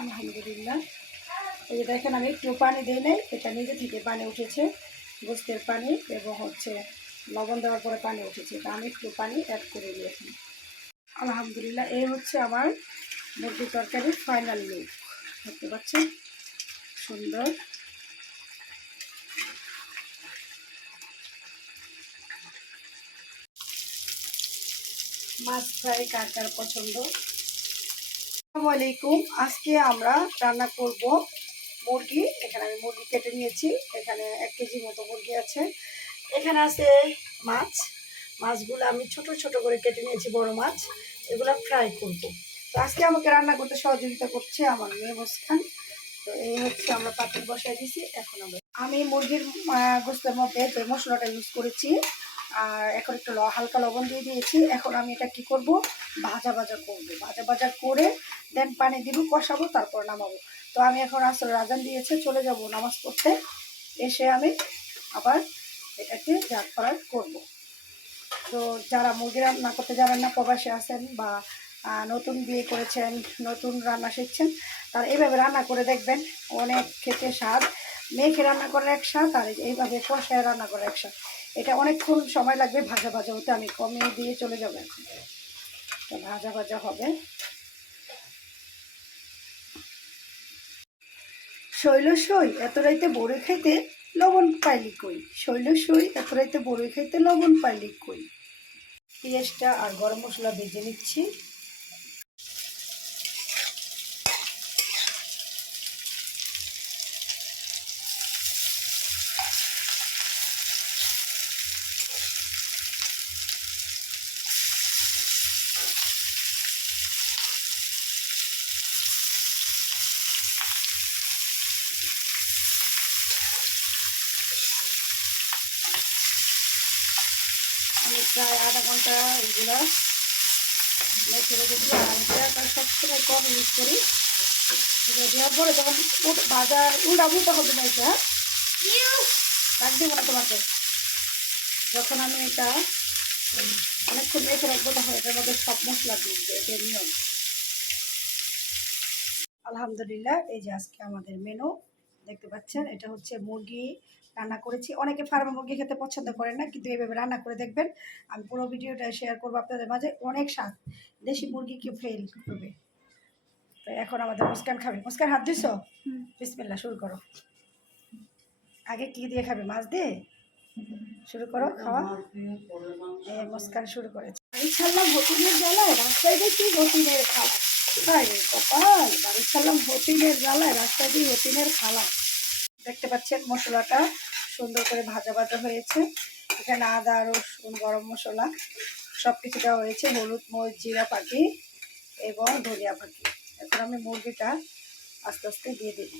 আলহামদুলিল্লাহ। এই যে দেখেন, আমি একটু পানি দিই নাই, এটা নিজে থেকে পানি উঠেছে, গোস্তের পানি এবং হচ্ছে লবণ দেওয়ার পরে পানি উঠেছে। তা আমি একটু পানি অ্যাড করে দিয়েছি আলহামদুলিল্লাহ, এই হচ্ছে আমার মুরগি তরকারির ফাইনাল লুক দেখতে পাচ্ছেন? সুন্দর। মাছ ফ্রাই কার কার পছন্দ? আসসালামু আজকে আমরা রান্না করব মুরগি। এখানে আমি মুরগি কেটে নিয়েছি। এখানে এক কেজি মতো মুরগি আছে। এখানে আছে মাছ। মাছগুলো আমি ছোট ছোট করে কেটে নিয়েছি, বড় মাছ। এগুলো ফ্রাই করব। তো আজকে আমাকে রান্না করতে সহযোগিতা করছে আমার মেয়ে মুস্কান। তো এই হচ্ছে আমরা পাতিল বসাই দিয়েছি এখন আমরা আমি মুরগির গোস্তের মধ্যে যে মশলাটা ইউজ করেছি, আর এখন একটু হালকা লবণ দিয়ে দিয়েছি। এখন আমি এটা কি করব? ভাজা ভাজা করব। ভাজা ভাজা করে দেন পানি দিব, কষাবো, তারপর নামাবো। তো আমি এখন আসলে রাজান দিয়েছে, চলে যাব নামাজ পড়তে। এসে আমি আবার এটাকে জাগ করার করব। তো যারা মুরগি রান্না করতে জানেন না, প্রবাসে আছেন বা নতুন বিয়ে করেছেন, নতুন রান্না শিখছেন, তারা এইভাবে রান্না করে দেখবেন, অনেক খেতে স্বাদ। মেখে রান্না করার এক স্বাদ, আর এইভাবে কষায় রান্না করার এক স্বাদ। এটা অনেকক্ষণ সময় লাগবে, ভাজা ভাজা হতে। আমি কমিয়ে দিয়ে চলে যাব এখন। তো ভাজা ভাজা হবে। শৈল সই এত রাইতে বড়ে খাইতে লবণ পাইলি কই? শৈল সই এত রাইতে বড়ে খাইতে লবণ পাইলি কই? পেঁয়াজটা আর গরম মশলা ভেজে নিচ্ছি আমি প্রায় আধা ঘণ্টা এগুলো মেখে রেখে দিই আর পেঁয়াজটা সবসময় কম ইউজ করি। এগুলো দেওয়ার পরে তখন বাজার উল্টা উল্টা হবে না এটা রাখ না তোমাকে যখন আমি এটা অনেকক্ষণ মেখে রাখব তখন এটার মধ্যে সব মশলা ঢুকবে এটা নিয়ম। আলহামদুলিল্লাহ, এই যে আজকে আমাদের মেনু দেখতে পাচ্ছেন এটা হচ্ছে মুরগি রান্না করেছি। অনেকে ফার্মে মুরগি খেতে পছন্দ করেন না কিন্তু এইভাবে রান্না করে দেখবেন। আমি পুরো ভিডিওটা শেয়ার করব আপনাদের মাঝে। অনেক স্বাদ। দেশি মুরগি কি ফেল করবে। তো এখন আমাদের মুস্কান খাবে। মুস্কান হাত দিছ বিসমিল্লা শুরু করো। আগে কি দিয়ে খাবে? মাছ দিয়ে? শুরু করো খাওয়া। এই মুস্কান শুরু করেছে। হোটেলের জ্বালায় রাস্তায় দেখি হোটেলের খাওয়া তাই কপাল! বাড়ি ছাড়লাম হোটেলের জ্বালায় রাস্তায় দিয়ে হোটেলের খাওয়া দেখতে পাচ্ছেন মশলাটা সুন্দর করে ভাজা ভাজা হয়েছে। এখানে আদা, রসুন, গরম মশলা সব কিছু দেওয়া হয়েছে, হলুদ মরিচ, জিরা পাখি এবং ধনিয়া পাখি। এখন আমি মুরগিটা আস্তে আস্তে দিয়ে দিই